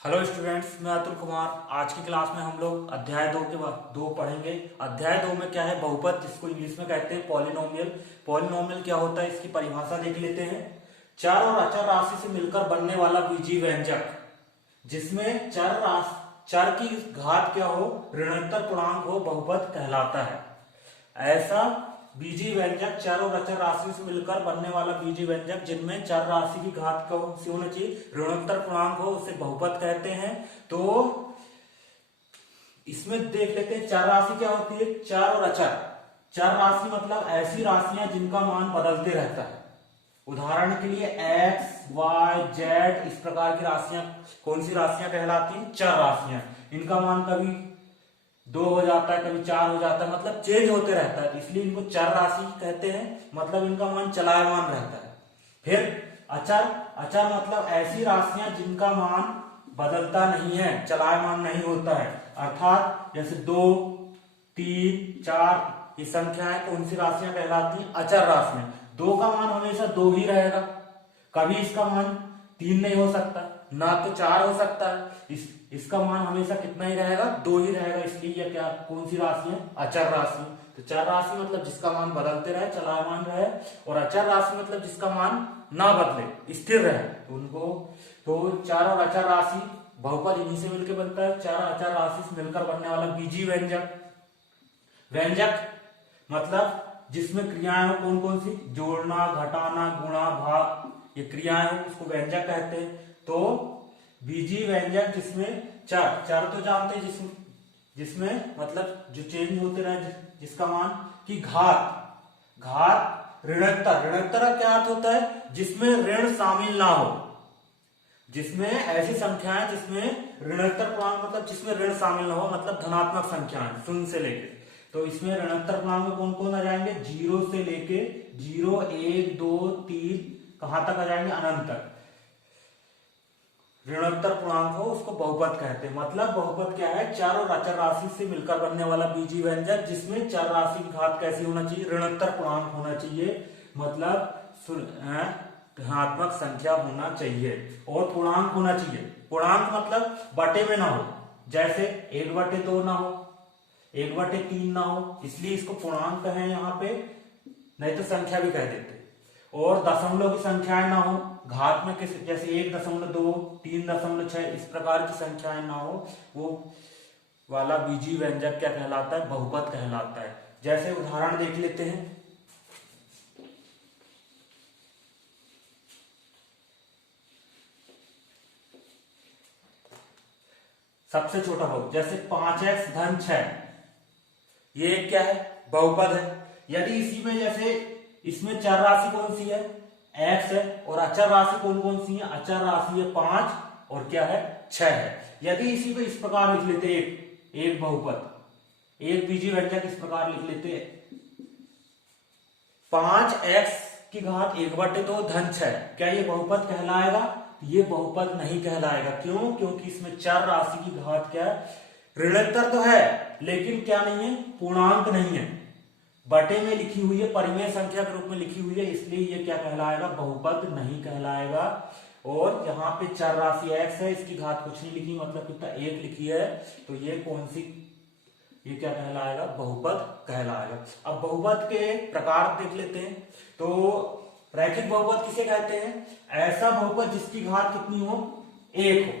Hello students, मैं अतुल कुमार। आज की क्लास में हम लोग अध्याय 2 के बाद 2 पढ़ेंगे। अध्याय 2 में क्या है? बहुपद, जिसको इंग्लिश में कहते हैं पॉलिनोमियल। पॉलिनोमियल क्या होता है, इसकी परिभाषा देख लेते हैं। चर और अचर राशि से मिलकर बनने वाला बीजीय व्यंजक, जिसमें चर की घात क्या हो, ऋणात्मक पूर्णांक हो, बहुपद कहलाता है। ऐसा बीजीय व्यंजक, चर और अचर राशि से मिलकर बनने वाला बीजीय व्यंजक जिनमें चर राशि की घात कौन सी होनी चाहिए, ऋणोत्तर पूर्णांक हो, उसे बहुपद कहते हैं। तो इसमें देख लेते हैं चर राशि क्या होती है। चर और अचर, चर राशि मतलब ऐसी राशियां जिनका मान बदलते रहता है। उदाहरण के लिए x, y, z, इस प्रकार की राशियां कौन सी राशियां कहलाती हैं? चर राशियां। इनका मान कभी 2 हो जाता है, कभी 4 हो जाता है, मतलब चेंज होते रहता है, इसलिए इनको चर राशि कहते हैं। मतलब इनका मान चलायमान रहता है। फिर अचर, अचर मतलब ऐसी राशियां जिनका मान बदलता नहीं है, चलायमान नहीं होता है। अर्थात जैसे 2, 3, 4, ये संख्याएं कौन सी राशियां कहलाती हैं? अचर राशियां। 2 का मान हमेशा 2 ही रहेगा, कभी इसका मान 3 नहीं हो सकता, ना तो 4 हो सकता है। इसका मान हमेशा कितना ही रहेगा? 2 ही रहेगा। इसलिए यह क्या, कौन सी राशि है? अचर राशि। तो चर राशि मतलब जिसका मान बदलते रहे, चलायमान रहे, और अचर राशि मतलब जिसका मान ना बदले, स्थिर रहे। तो उनको, तो चर और अचर राशि बहुपद इन्हीं से मिलकर बनता है। चर अचर राशि से मिलकर बनने वाला बीजीय व्यंजक। व्यंजक मतलब जिसमें क्रियाएं हो कौन कौन सी, जोड़ना, घटाना, गुणा, भाग, ये क्रियाएं हो, उसको व्यंजक कहते हैं। तो बीजीय व्यंजक जिसमें चर, चर तो जानते हैं, जिसमें मतलब जो चेंज होते रहे, जिसका मान की घात, घात ऋणोत्तर, ऋणोत्तर का क्या अर्थ होता है? जिसमें ऋण शामिल ना हो। जिसमें ऐसी संख्याएं जिसमें ऋणोत्तर पूर्णांक, मतलब जिसमें ऋण शामिल ना हो, मतलब धनात्मक संख्याएं शून्य से लेके। तो इसमें ऋणोत्तर पूर्णांक में कौन कौन आ जाएंगे? 0 से लेके 0, 1, 2, 3, कहां तक आ जाएंगे? अनंत तक। ऋणोत्तर पूर्णांक हो उसको बहुपद कहते हैं। मतलब बहुपद क्या है? चर और अचर राशि से मिलकर बनने वाला बीजीय व्यंजक, जिसमें चर राशि की घात कैसी होना चाहिए? ऋणोत्तर पूर्णांक होना चाहिए, मतलब धनात्मक संख्या होना चाहिए, और पूर्णांक होना चाहिए। पूर्णांक मतलब बटे में ना हो, जैसे 1/2 ना हो, 1/3 ना हो, इसलिए इसको पूर्णांक कहें यहाँ पे, नहीं तो संख्या भी कह देते। और दशमलव की संख्याएं ना हो, घात में किस, जैसे 1.2, 3.6, इस प्रकार की संख्याएं ना हो, वो वाला बीजीय व्यंजक क्या कहलाता है? बहुपद कहलाता है। जैसे उदाहरण देख लेते हैं। सबसे छोटा बहुपद जैसे 5x धन 6, ये क्या है? बहुपद है। यदि इसी में जैसे इसमें चर राशि कौन सी है? x है, और अचर राशि कौन कौन सी है? अचर राशि है 5 और क्या है? 6 है। यदि इसी को इस प्रकार लिख लेते, एक बहुपद, एक बीजीय व्यंजक इस प्रकार लिख लेते, 5x की घात 1/2 धन 6, क्या ये बहुपद कहलाएगा? ये बहुपद नहीं कहलाएगा। क्यों? क्योंकि इसमें चर राशि की घात क्या है? ऋणोत्तर तो है, लेकिन क्या नहीं है? पूर्णांक नहीं है, बटे में लिखी हुई है, परिमेय संख्या के रूप में लिखी हुई है, इसलिए ये क्या कहलाएगा? बहुपद नहीं कहलाएगा। और यहाँ पे चर राशि x है, इसकी घात कुछ नहीं लिखी, मतलब कितना? 1 लिखी है, तो ये कौन सी, ये क्या कहलाएगा? बहुपद कहलाएगा। अब बहुपद के प्रकार देख लेते हैं। तो रैखिक बहुपद किसे कहते हैं? ऐसा बहुपद जिसकी घात कितनी हो? 1 हो।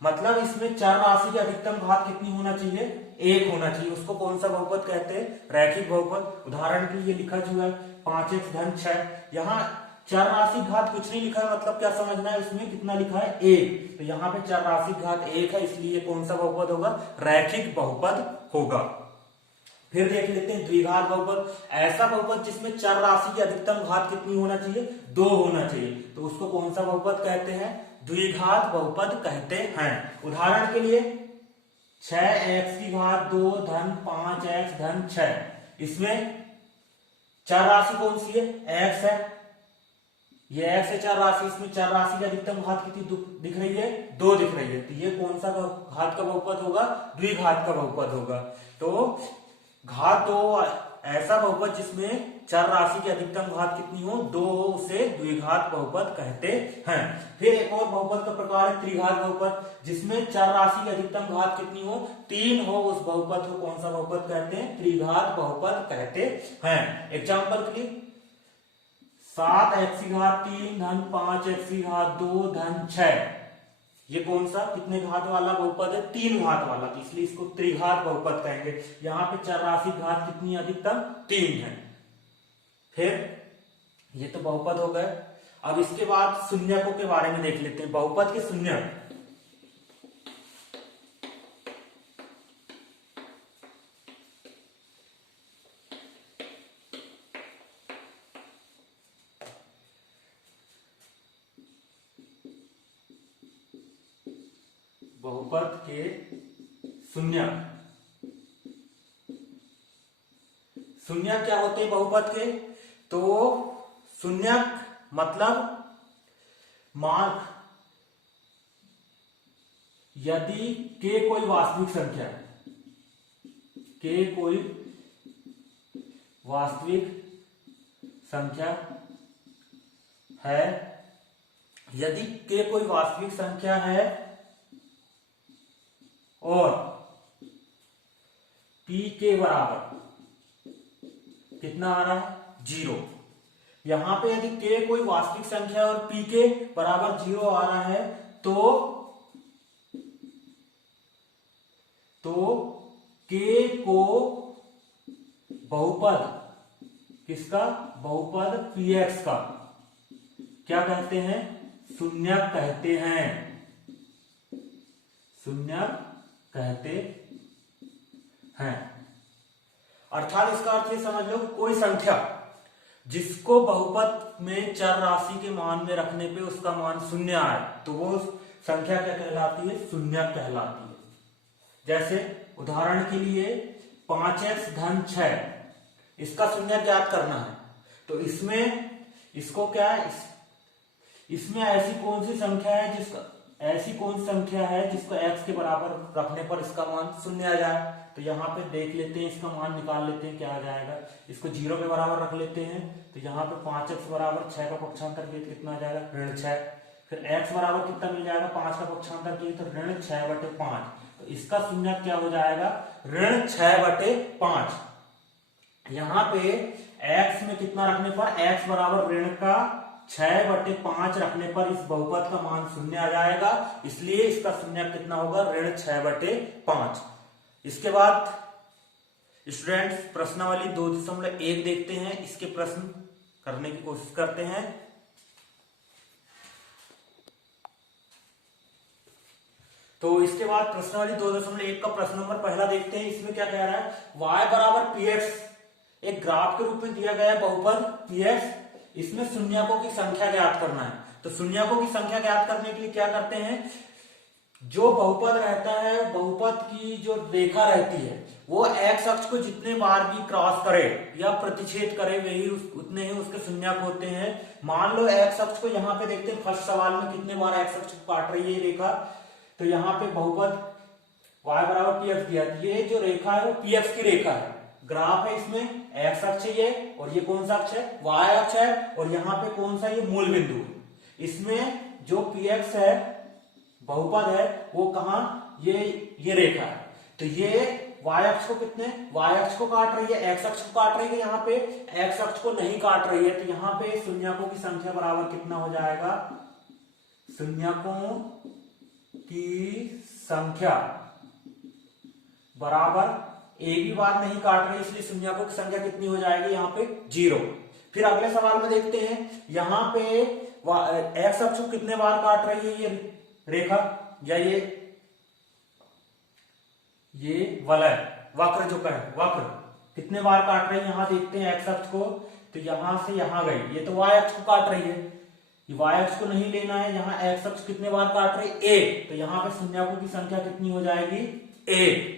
मतलब इसमें चर राशि की अधिकतम घात कितनी होना चाहिए? 1 होना चाहिए। उसको कौन सा बहुपद कहते हैं? रैखिक बहुपद। उदाहरण के लिए लिखा हुआ है 5x धन 6, यहाँ चर राशि घात कुछ नहीं लिखा है, मतलब क्या समझना है? इसमें कितना लिखा है? 1। तो यहाँ पे चर राशि घात 1 है, इसलिए कौन सा बहुपद होगा? रैखिक बहुपद होगा। फिर देख लेते हैं द्विघात बहुपद। ऐसा बहुपद जिसमें चर राशि की अधिकतम घात कितनी होना चाहिए? 2 होना चाहिए। तो उसको कौन सा बहुपद कहते हैं? द्विघात बहुपद कहते हैं। उदाहरण के लिए 6x की घात 2 धन 5x धन 6, इसमें चर राशि कौन सी है? x है, ये x है चर राशि, इसमें चर राशि की अधिकतम घात कितनी दिख रही है? 2 दिख रही है। तो ये कौन सा घात का बहुपद होगा? द्विघात का बहुपद होगा। तो घात 2 ऐसा बहुपद जिसमें चर राशि की अधिकतम घात कितनी हो, 2 हो, उसे द्विघात बहुपद कहते हैं। फिर एक और बहुपद का प्रकार है त्रिघात बहुपद, जिसमें चर राशि की अधिकतम घात कितनी हो, 3 हो, उस बहुपद को कौन सा बहुपद कहते हैं, त्रिघात बहुपद कहते हैं। एग्जाम्पल के लिए 7x की घात 3 धन 5x की घात 2 धन 6, ये कौन सा कितने घात वाला बहुपद है, 3 घात वाला, तो इसलिए इसको त्रिघात बहुपद कहेंगे। यहाँ पे चर राशि घात कितनी अधिकतम 3 है। फिर ये तो बहुपद हो गए। अब इसके बाद शून्यकों के बारे में देख लेते हैं। बहुपद के शून्यक, बहुपद के शून्यक, शून्यक क्या होते हैं बहुपद के, तो शून्यक मतलब मान यदि के कोई वास्तविक संख्या है, के कोई वास्तविक संख्या है, यदि के कोई वास्तविक संख्या है और p के बराबर कितना आ रहा है, 0। यहां पे यदि k कोई वास्तविक संख्या और p के बराबर 0 आ रहा है तो k को बहुपद किसका, बहुपद px का क्या कहते हैं, शून्यक कहते हैं, शून्यक कहते हैं। अर्थात इसका अर्थ ये समझ लो, कोई संख्या जिसको बहुपद में चर राशि के मान में रखने पे उसका मान शून्य आए तो वो संख्या क्या कहलाती है, शून्यक कहलाती है। जैसे उदाहरण के लिए 5x धन 6, इसका शून्यक ज्ञात करना है, तो इसमें इसको क्या है, इसमें ऐसी कौन सी संख्या है जिसका, ऐसी कौन सी संख्या है जिसको x के बराबर रखने पर इसका मान शून्य आ जाए। तो यहाँ पे देख लेते हैं, इसका मान निकाल लेते हैं क्या आ जाएगा। इसको 0 के बराबर रख लेते हैं, तो यहाँ पे 5x बराबर 6 का पक्षांतर किए कितना आ जाएगा, ऋण 6। फिर x बराबर कितना मिल जाएगा, 5 का पक्षांतर किए तो ऋण 6/5, तो इसका शून्यक क्या हो जाएगा, ऋण 6/5। यहाँ पे x में कितना रखने पर, x बराबर ऋण का 6/5 रखने पर इस बहुपद का मान शून्य आ जाएगा, इसलिए इसका शून्यक कितना होगा, ऋण 6/5। इसके बाद स्टूडेंट्स प्रश्नावली 2.1 देखते हैं, इसके प्रश्न करने की कोशिश करते हैं। तो इसके बाद प्रश्नावली 2.1 का प्रश्न नंबर पहला देखते हैं। इसमें क्या कह रहा है, y बराबर px एक ग्राफ के रूप में दिया गया है बहुपद px, इसमें शून्यकों की संख्या ज्ञात करना है। तो शून्यकों की संख्या ज्ञात करने के लिए क्या करते हैं, जो बहुपद रहता है, बहुपद की जो रेखा रहती है वो x अक्ष को जितने बार भी क्रॉस करे या प्रतिच्छेद करे वही उतने ही उसके शून्यक होते हैं। मान लो x अक्ष को, यहाँ पे देखते हैं फर्स्ट सवाल में कितने बार x अक्ष को काट रही है ये रेखा, तो यहाँ पे बहुपद y बराबर px दिया, ये जो रेखा है वो px की रेखा है, ग्राफ है, इसमें x अक्ष है ये, और ये कौन सा अक्ष है, y अक्ष है, और यहाँ पे कौन सा, ये मूल बिंदु है। इसमें जो px है बहुपद है वो कहा, ये रेखा है, तो ये y अक्ष को कितने, y अक्ष को काट रही है, x अक्ष को काट रही है, यहाँ पे x अक्ष को नहीं काट रही है, तो यहाँ पे शून्यकों की संख्या बराबर कितना हो जाएगा, शून्यकों की संख्या बराबर एक भी बार नहीं काट रही, इसलिए शून्यकों की संख्या कितनी हो जाएगी, यहाँ पे 0। फिर अगले सवाल में देखते हैं, यहाँ पे x अक्ष को कितने बार काट रही है ये रेखा, या ये वलय वक्र जो है, वक्र कितने बार काट रही है, यहाँ देखते हैं x अक्ष को, तो यहां से यहां गई, ये तो y अक्ष को काट रही है, ये y अक्ष को नहीं लेना है, यहाँ x अक्ष कितने बार काट रही है, 1, तो यहाँ पे शून्यकों की संख्या कितनी हो जाएगी, 1।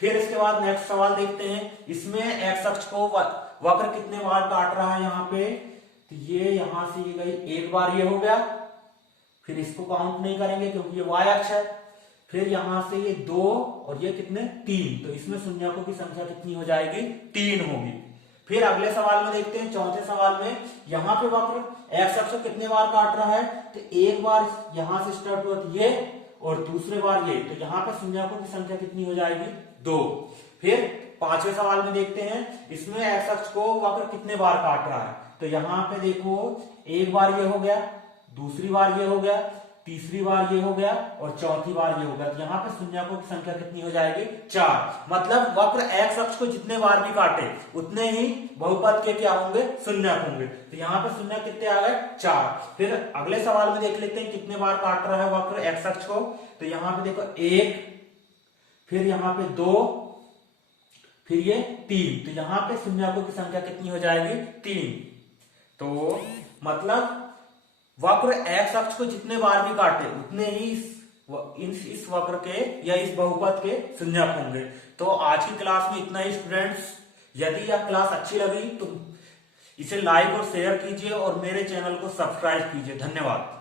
फिर इसके बाद नेक्स्ट सवाल देखते हैं, इसमें x अक्ष को वक्र कितने बार काट रहा है यहाँ पे, तो ये यहां से ये गई, एक बार ये हो गया, फिर इसको काउंट नहीं करेंगे क्योंकि ये y अक्ष है, फिर यहां से ये 2 और ये कितने 3, तो इसमें शून्यकों की संख्या कितनी हो जाएगी 3 होगी। फिर अगले सवाल में देखते हैं, चौथे सवाल में यहाँ पे वक्र एक्स अक्ष कितने बार काट रहा है, तो एक बार यहां से स्टार्ट हुआ तो ये और दूसरे बार ये, तो यहाँ पे शून्यकों की संख्या कितनी हो जाएगी 2। फिर पांचवें सवाल में देखते हैं, इसमें एक्स अक्ष को वक्र कितने बार काट रहा है, तो यहाँ पे देखो एक बार ये हो गया, दूसरी बार ये हो गया, तीसरी बार ये हो गया और चौथी बार ये हो गया, तो यहाँ पे शून्यकों की संख्या कितनी हो जाएगी 4। मतलब वक्र एक्स अक्ष को जितने बार भी काटे उतने ही बहुपद के क्या होंगे शून्यक होंगे, तो यहाँ पे शून्य कितने आ गए 4। फिर अगले सवाल में देख लेते हैं कितने बार काट रहा है वक्र एक्स अक्ष को, तो यहाँ पे देखो 1, फिर यहाँ पे 2, फिर ये 3, तो यहाँ पे शून्यकों की संख्या कितनी हो जाएगी 3। तो मतलब वक्र एक्स अक्ष को जितने बार भी काटे उतने ही इस वक्र के या इस बहुपद के शून्यक होंगे। तो आज की क्लास में इतना ही स्टूडेंट्स। यदि यह क्लास अच्छी लगी तो इसे लाइक और शेयर कीजिए और मेरे चैनल को सब्सक्राइब कीजिए। धन्यवाद।